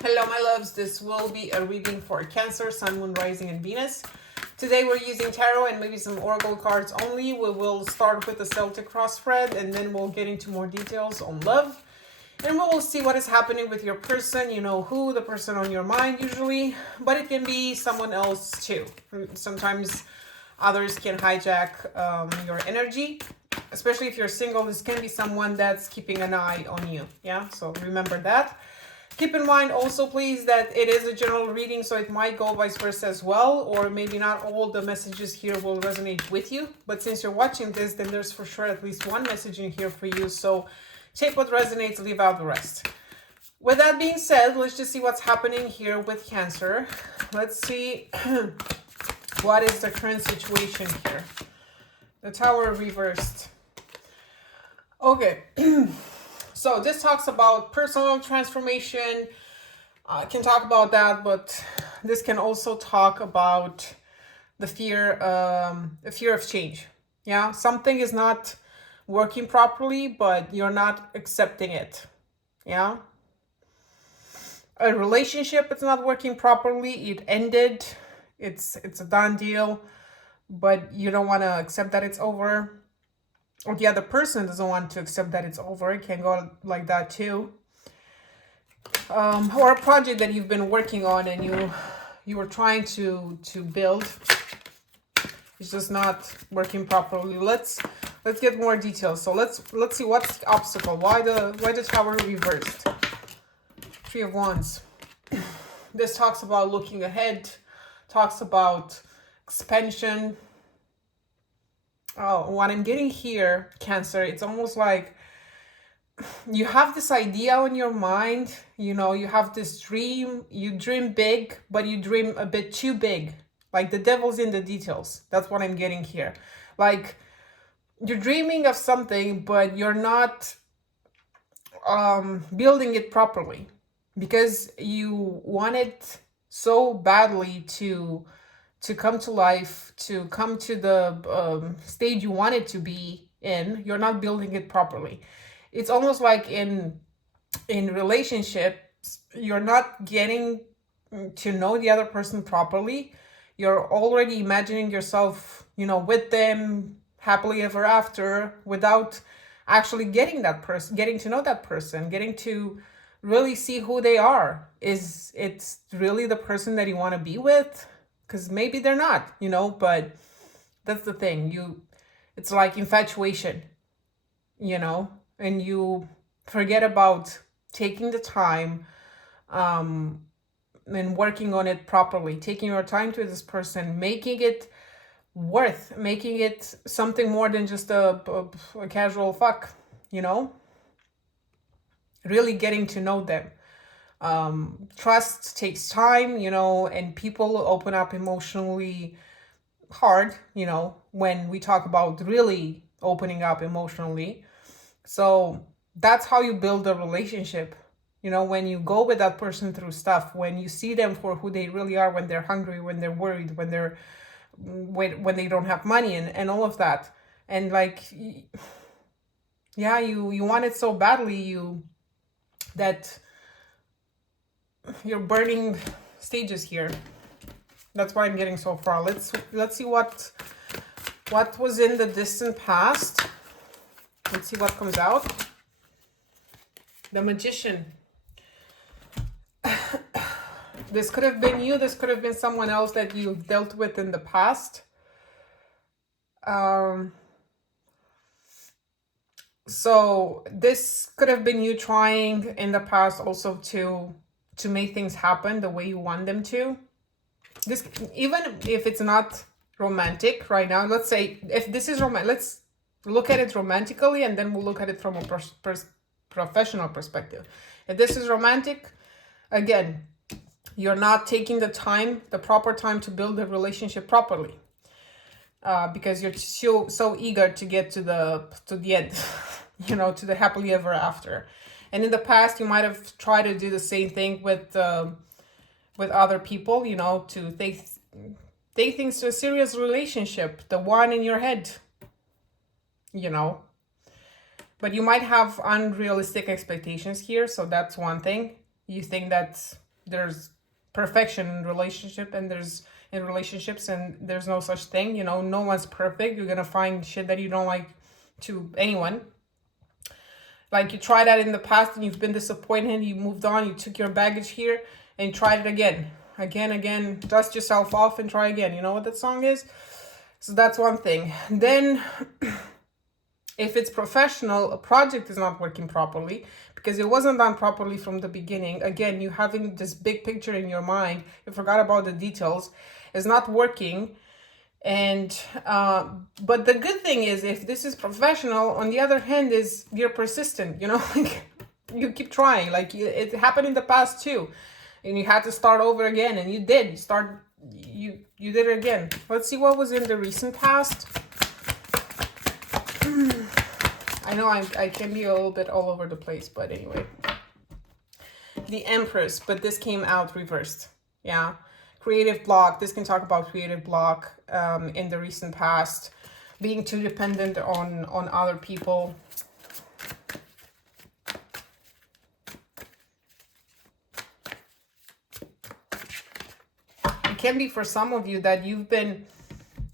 Hello, my loves. This will be a reading for Cancer, Sun, Moon, Rising, and Venus. Today we're using tarot and maybe some oracle cards only. We will start with the Celtic cross spread and then we'll get into more details on love. And we will see what is happening with your person. You know who, the person on your mind usually, but it can be someone else too. Sometimes others can hijack your energy, especially if you're single. This can be someone that's keeping an eye on you. Yeah, so remember that. Keep in mind also, please, that it is a general reading, so it might go vice versa as well, or maybe not all the messages here will resonate with you. But since you're watching this, then there's for sure at least one message in here for you. So take what resonates, leave out the rest. With that being said, let's just see what's happening here with Cancer. Let's see what is the current situation here. The Tower reversed. Okay. So this talks about personal transformation. I can talk about that, but this can also talk about the fear of change. Yeah, something is not working properly, but you're not accepting it. Yeah, a relationship it's not working properly. It ended. It's a done deal, but you don't want to accept that it's over. Or the other person doesn't want to accept that it's over. It can go like that too. Or a project that you've been working on and you were trying to build. It's just not working properly. Let's get more details. So let's see what's the obstacle. Why the Tower reversed? Three of Wands. This talks about looking ahead. Talks about expansion. Oh, what I'm getting here, Cancer, it's almost like you have this idea in your mind, you know, you have this dream, you dream big, but you dream a bit too big. Like the devil's in the details. That's what I'm getting here. Like you're dreaming of something, but you're not building it properly because you want it so badly to come to life, to come to the stage you want it to be in. You're not building it properly. It's almost like in relationships, you're not getting to know the other person properly. You're already imagining yourself, you know, with them happily ever after without actually getting that person, getting to know that person, getting to really see who they are. Is it's really the person that you want to be with? Because maybe they're not, you know, but that's the thing. It's like infatuation, you know, and you forget about taking the time and working on it properly, taking your time to this person, making it making it something more than just a casual fuck, you know, really getting to know them. Trust takes time, you know, and people open up emotionally hard, you know, when we talk about really opening up emotionally. So that's how you build a relationship, you know, when you go with that person through stuff, when you see them for who they really are, when they're hungry, when they're worried, when they don't have money and all of that. And like, yeah, you want it so badly that you're burning stages here. That's what I'm getting so far. Let's see what was in the distant past. Let's see what comes out. The Magician. This could have been you. This could have been someone else that you've dealt with in the past. So this could have been you trying in the past also to make things happen the way you want them to. This, even if it's not romantic right now, let's say if this is romantic, let's look at it romantically and then we'll look at it from a professional perspective. If this is romantic, again, you're not taking the proper time to build the relationship properly, because you're so eager to get to the end, you know, to the happily ever after. And in the past, you might have tried to do the same thing with other people, you know, to take things to a serious relationship, the one in your head, you know. But you might have unrealistic expectations here, so that's one thing. You think that there's perfection in relationship, and there's in relationships, and there's no such thing, you know, no one's perfect. You're gonna find shit that you don't like to anyone. Like you tried that in the past and you've been disappointed, you moved on, you took your baggage here and you tried it again. Again, dust yourself off and try again. You know what that song is? So that's one thing. Then if it's professional, a project is not working properly because it wasn't done properly from the beginning. Again, you having this big picture in your mind, you forgot about the details, it's not working. And but the good thing is, if this is professional, on the other hand, is you're persistent, you know, like you keep trying. Like it happened in the past too, and you had to start over again, and you did. You did it again. Let's see what was in the recent past. I know I can be a little bit all over the place, but anyway. The Empress, but this came out reversed. Yeah. Creative block. This can talk about creative block in the recent past. Being too dependent on other people. It can be for some of you that you've been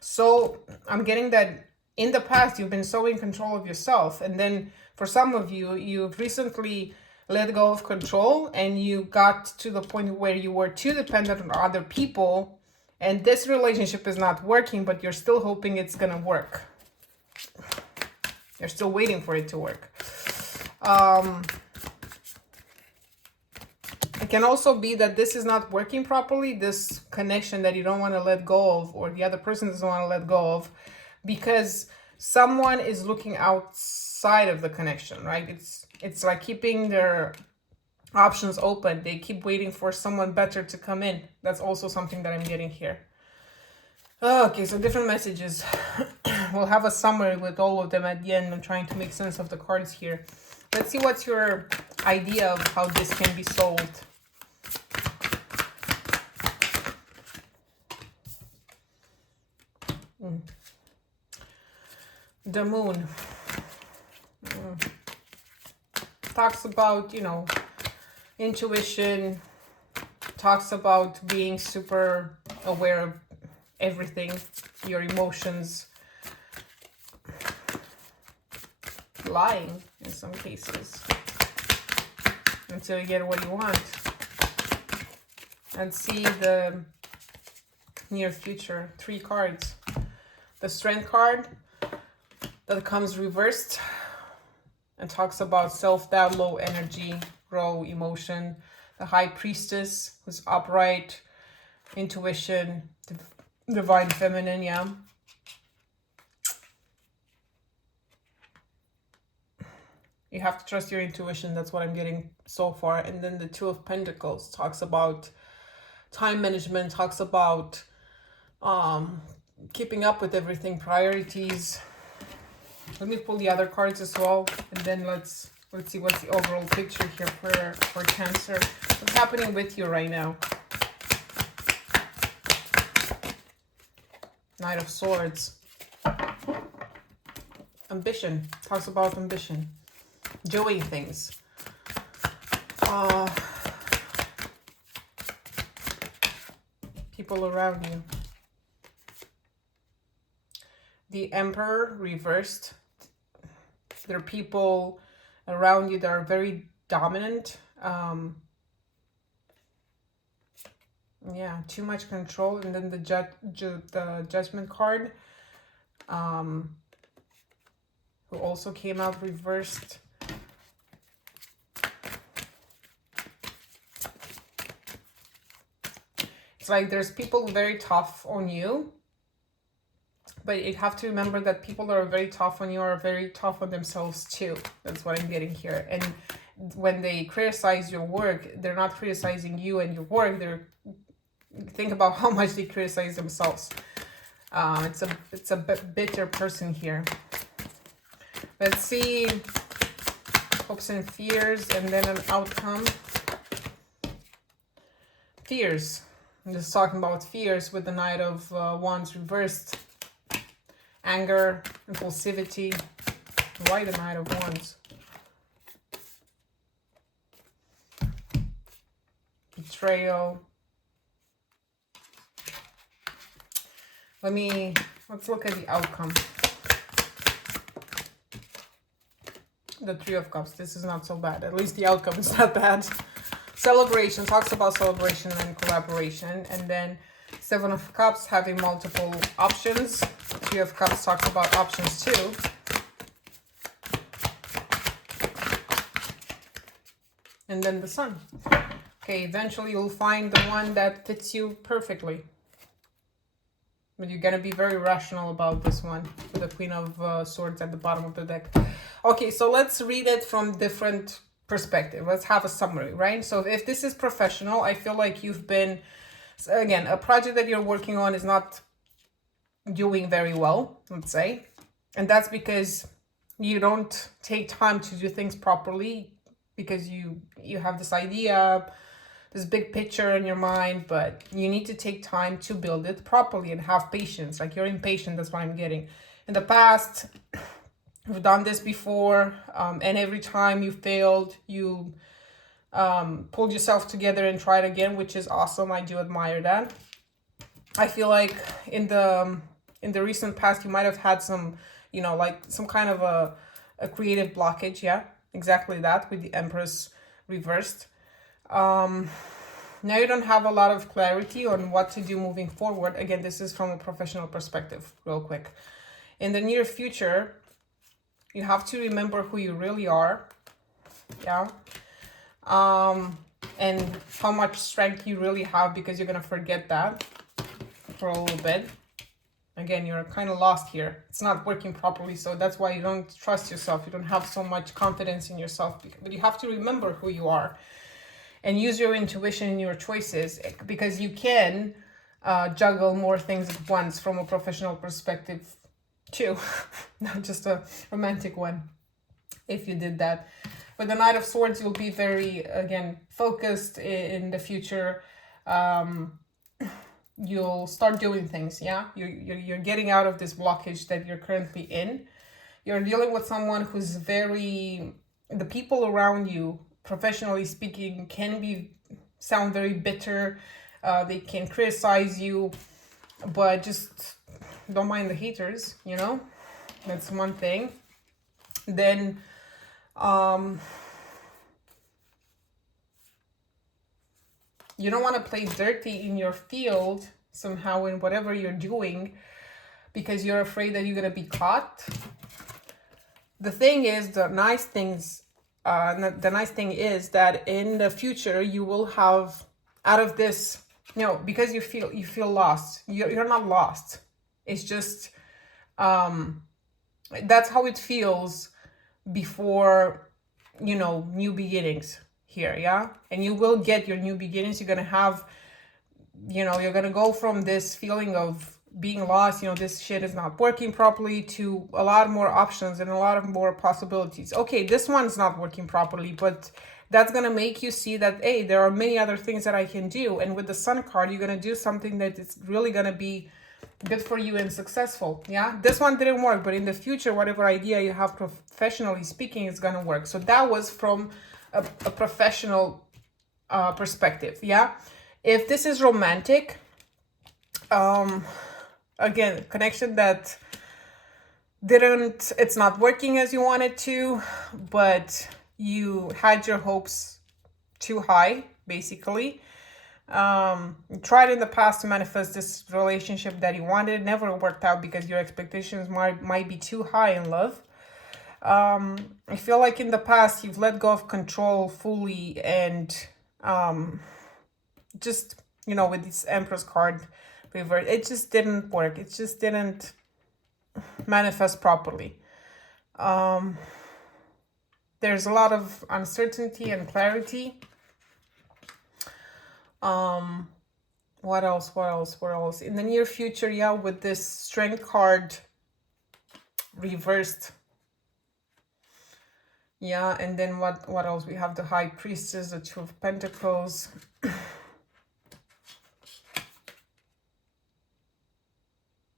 so, I'm getting that in the past you've been so in control of yourself, and then for some of you, you've recently let go of control and you got to the point where you were too dependent on other people, and this relationship is not working, but you're still hoping it's gonna work. You're still waiting for it to work. It can also be that this is not working properly, this connection that you don't want to let go of, or the other person doesn't want to let go of, because someone is looking outside of the connection, right? It's like keeping their options open. They keep waiting for someone better to come in. That's also something that I'm getting here. Okay, so different messages. We'll have a summary with all of them at the end. I'm trying to make sense of the cards here. Let's see what's your idea of how this can be solved. The Moon. Talks about, you know, intuition. Talks about being super aware of everything, your emotions. Lying in some cases until you get what you want. And see the near future. 3 cards. The Strength card that comes reversed and talks about self-doubt, low energy, raw emotion. The High Priestess, who's upright, intuition, divine feminine, yeah. You have to trust your intuition. That's what I'm getting so far. And then the Two of Pentacles talks about time management, talks about keeping up with everything, priorities. Let me pull the other cards as well, and then let's see what's the overall picture here for Cancer. What's happening with you right now? Knight of Swords. Ambition. Talks about ambition. Doing things. People around you. The Emperor reversed. There are people around you that are very dominant. Yeah, too much control. And then the Judgment card, who also came out reversed. It's like there's people very tough on you. But you have to remember that people that are very tough on you are very tough on themselves too. That's what I'm getting here. And when they criticize your work, they're not criticizing you and your work. Think about how much they criticize themselves. It's a bitter person here. Let's see hopes and fears, and then an outcome. Fears. I'm just talking about fears with the Knight of Wands reversed. Anger, impulsivity. Why the Knight of Wands? betrayal. Let's look at the outcome. The Three of Cups. This is not so bad. At least the outcome is not bad. Celebration talks about celebration and collaboration. And then Seven of Cups having multiple options. Three of Cups talks about options too. And then the Sun. Okay, eventually you'll find the one that fits you perfectly. But you're going to be very rational about this one. For the Queen of Swords at the bottom of the deck. Okay, so let's read it from different perspective. Let's have a summary, right? So if this is professional, I feel like you've been, again, a project that you're working on is not doing very well, let's say. And that's because you don't take time to do things properly, because you have this idea, this big picture in your mind, but you need to take time to build it properly and have patience. Like, you're impatient, that's what I'm getting. In the past, you've done this before, and every time you failed, you pulled yourself together and tried again, which is awesome. I do admire that. I feel like in the recent past, you might have had some, you know, like some kind of a creative blockage. Yeah, exactly that, with the Empress reversed. Now you don't have a lot of clarity on what to do moving forward. Again, this is from a professional perspective, real quick. In the near future, you have to remember who you really are. Yeah. And how much strength you really have, because you're going to forget that for a little bit. Again, you're kind of lost here. It's not working properly, so that's why you don't trust yourself. You don't have so much confidence in yourself. But you have to remember who you are and use your intuition in your choices, because you can juggle more things at once from a professional perspective too, not just a romantic one, if you did that. With the Knight of Swords, you'll be very, again, focused in the future. You'll start doing things, yeah? You're getting out of this blockage that you're currently in. You're dealing with someone who's very... The people around you, professionally speaking, can sound very bitter. They can criticize you, but just don't mind the haters, you know? That's one thing. Then... you don't want to play dirty in your field somehow in whatever you're doing, because you're afraid that you're going to be caught. The thing is, the nice thing is that in the future you will have, out of this, you know, because you feel lost. You're not lost. It's just that's how it feels before, you know, new beginnings here, yeah? And you will get your new beginnings. You're going to have, you know, you're going to go from this feeling of being lost, you know, this shit is not working properly, to a lot more options and a lot of more possibilities. Okay, this one's not working properly, but that's going to make you see that, hey, there are many other things that I can do. And with the Sun card, you're going to do something that is really going to be good for you and successful. Yeah, this one didn't work, but in the future, whatever idea you have professionally speaking is going to work. So that was from a professional perspective. Yeah, if this is romantic, again, connection that it's not working as you wanted to, but you had your hopes too high, basically. You tried in the past to manifest this relationship that you wanted, never worked out because your expectations might be too high in love. I feel like in the past you've let go of control fully, and just, you know, with this Empress card reverse, it just didn't work. It just didn't manifest properly. There's a lot of uncertainty and clarity. What else? In the near future, yeah, with this Strength card reversed. Yeah, and then what else? We have the High Priestess, the Two of Pentacles.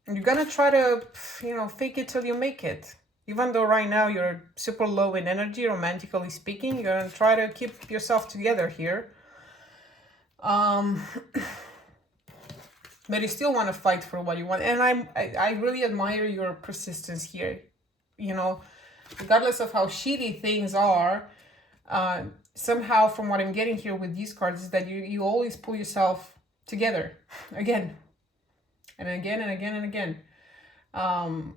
You're gonna try to, you know, fake it till you make it. Even though right now you're super low in energy, romantically speaking, you're gonna try to keep yourself together here. Um, but you still want to fight for what you want. And I really admire your persistence here. You know, regardless of how shitty things are, somehow from what I'm getting here with these cards is that you always pull yourself together again and again and again and again. And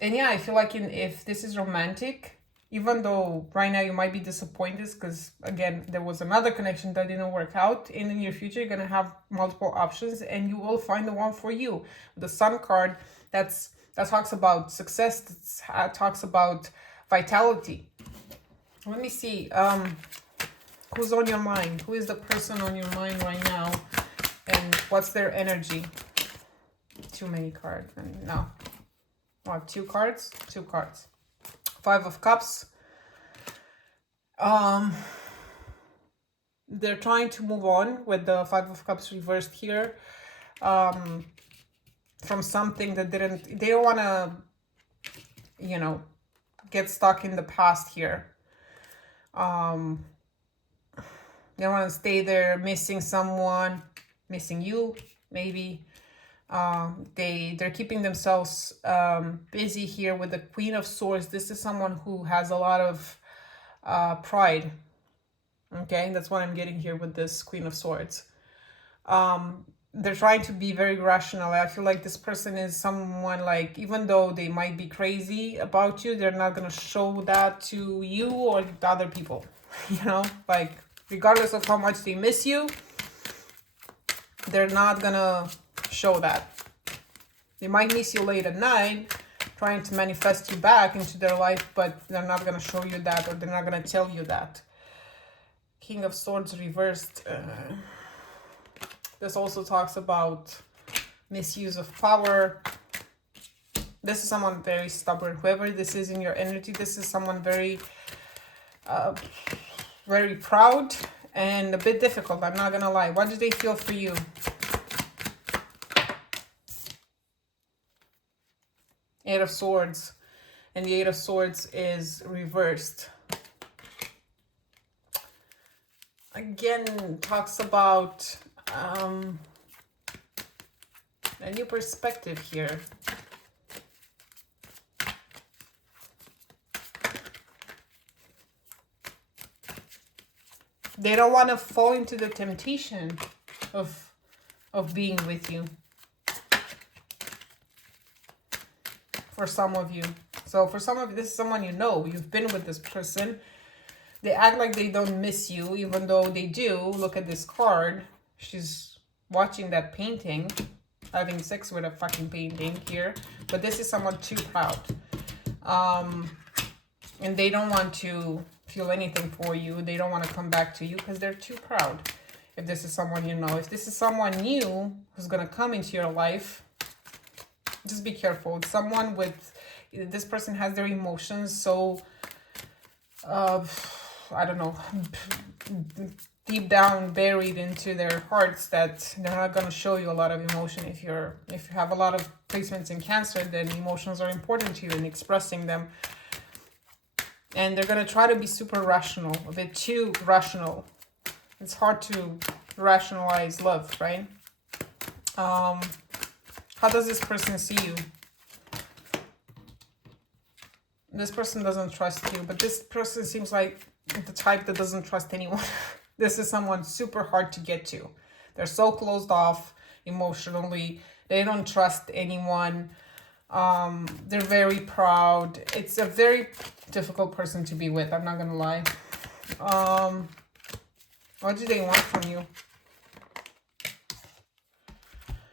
yeah, I feel like if this is romantic, even though right now you might be disappointed because, again, there was another connection that didn't work out, in the near future, you're going to have multiple options and you will find the one for you. The Sun card, that talks about success, that talks about vitality. Let me see. Who's on your mind? Who is the person on your mind right now? And what's their energy? Too many cards. No. What, 2 cards? 2 cards. 5 of Cups. They're trying to move on with the 5 of Cups reversed here. From something that they don't want to, you know, get stuck in the past here. They want to stay there, missing someone, missing you, maybe. They're keeping themselves busy here with the Queen of Swords. This is someone who has a lot of pride. Okay, that's what I'm getting here with this Queen of Swords. They're trying to be very rational. I feel like this person is someone, like, even though they might be crazy about you, they're not going to show that to you or the other people. You know, like, regardless of how much they miss you, they're not going to show that. They might miss you late at night, trying to manifest you back into their life, but they're not going to show you that, or they're not going to tell you that. King of Swords reversed. This also talks about misuse of power. This is someone very stubborn. Whoever this is in your energy, this is someone very, very proud and a bit difficult. I'm not going to lie. What do they feel for you? Eight of Swords. And the Eight of Swords is reversed. Again, talks about a new perspective here. They don't want to fall into the temptation of being with you. For some of you. So for some of you, this is someone you know. You've been with this person. They act like they don't miss you, even though they do. Look at this card. She's watching that painting, having sex with a fucking painting here. But this is someone too proud. And they don't want to feel anything for you. They don't want to come back to you because they're too proud. If this is someone you know. If this is someone new who's going to come into your life, just be careful. It's someone with... This person has their emotions so... I don't know, deep down buried into their hearts that they're not going to show you a lot of emotion. If you have a lot of placements in Cancer, then emotions are important to you and expressing them. And they're going to try to be super rational, a bit too rational. It's hard to rationalize love, right? How does this person see you? This person doesn't trust you, but this person seems like the type that doesn't trust anyone. This is someone super hard to get to. They're so closed off emotionally. They don't trust anyone. They're very proud. It's a very difficult person to be with. I'm not going to lie. What do they want from you?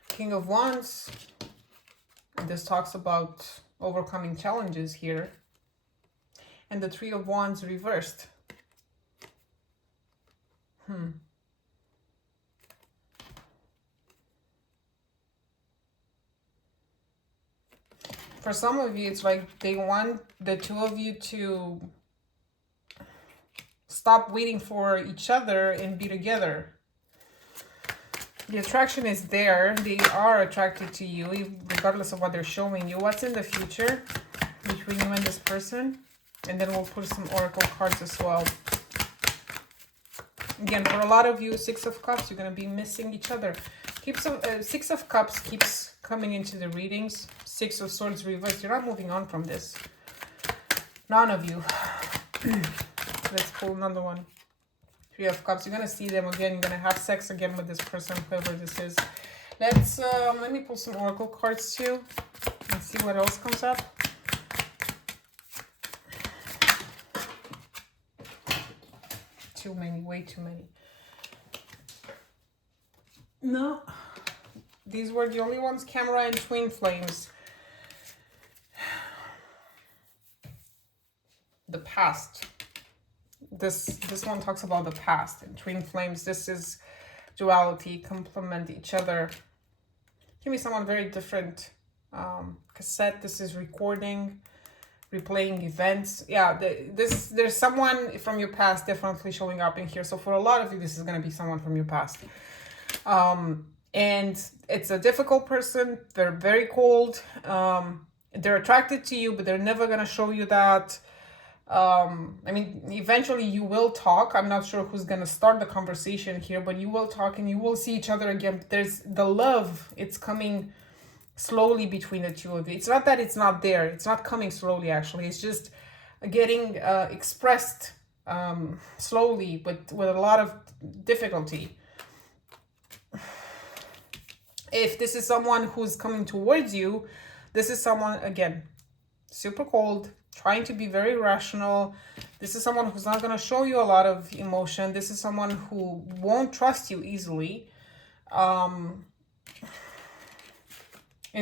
King of Wands. This talks about overcoming challenges here. And the Three of Wands reversed. For some of you, it's like they want the two of you to stop waiting for each other and be together. The attraction is there. They are attracted to you, regardless of what they're showing you. What's in the future between you and this person? And then we'll put some oracle cards as well. Again, for a lot of you, Six of Cups, you're going to be missing each other. Six of Cups keeps coming into the readings. Six of Swords reversed. You're not moving on from this. None of you. Let's pull another one. Three of Cups. You're going to see them again. You're going to have sex again with this person, whoever this is. Let me pull some oracle cards too and see what else comes up. Too many, way too many. No, these were the only ones. Camera and Twin Flames. The past. This one talks about the past and Twin Flames. This is duality, complement each other. Give me someone very different. Cassette. This is recording, replaying events. Yeah, there's someone from your past definitely showing up in here. So for a lot of you, this is going to be someone from your past. And it's a difficult person. They're very cold. They're attracted to you, but they're never going to show you that. I mean, eventually you will talk. I'm not sure who's going to start the conversation here, but you will talk and you will see each other again. There's the love. It's coming slowly between the two of you. It's not that it's not there. It's not coming slowly, actually. It's just getting expressed slowly, but with a lot of difficulty. If this is someone who's coming towards you, this is someone, again, super cold, trying to be very rational. This is someone who's not going to show you a lot of emotion. This is someone who won't trust you easily. And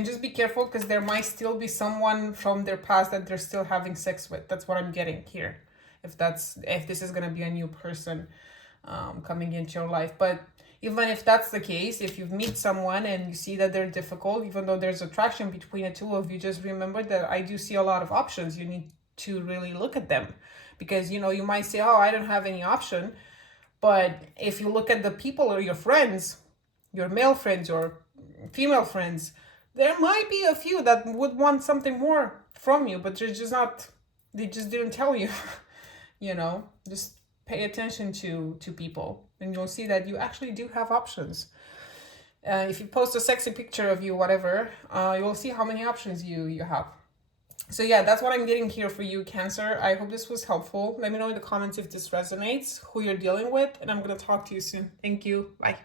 just be careful, because there might still be someone from their past that they're still having sex with. That's what I'm getting here. If this is going to be a new person coming into your life. But even if that's the case, if you meet someone and you see that they're difficult, even though there's attraction between the two of you, just remember that I do see a lot of options. You need to really look at them, because, you know, you might say, oh, I don't have any option. But if you look at the people or your friends, your male friends or female friends, there might be a few that would want something more from you, but they just didn't tell you. You know, just pay attention to people, and you'll see that you actually do have options. If you post a sexy picture of you, whatever, you'll see how many options you have. So yeah, that's what I'm getting here for you, Cancer. I hope this was helpful. Let me know in the comments if this resonates, who you're dealing with, and I'm going to talk to you soon. Thank you. Bye.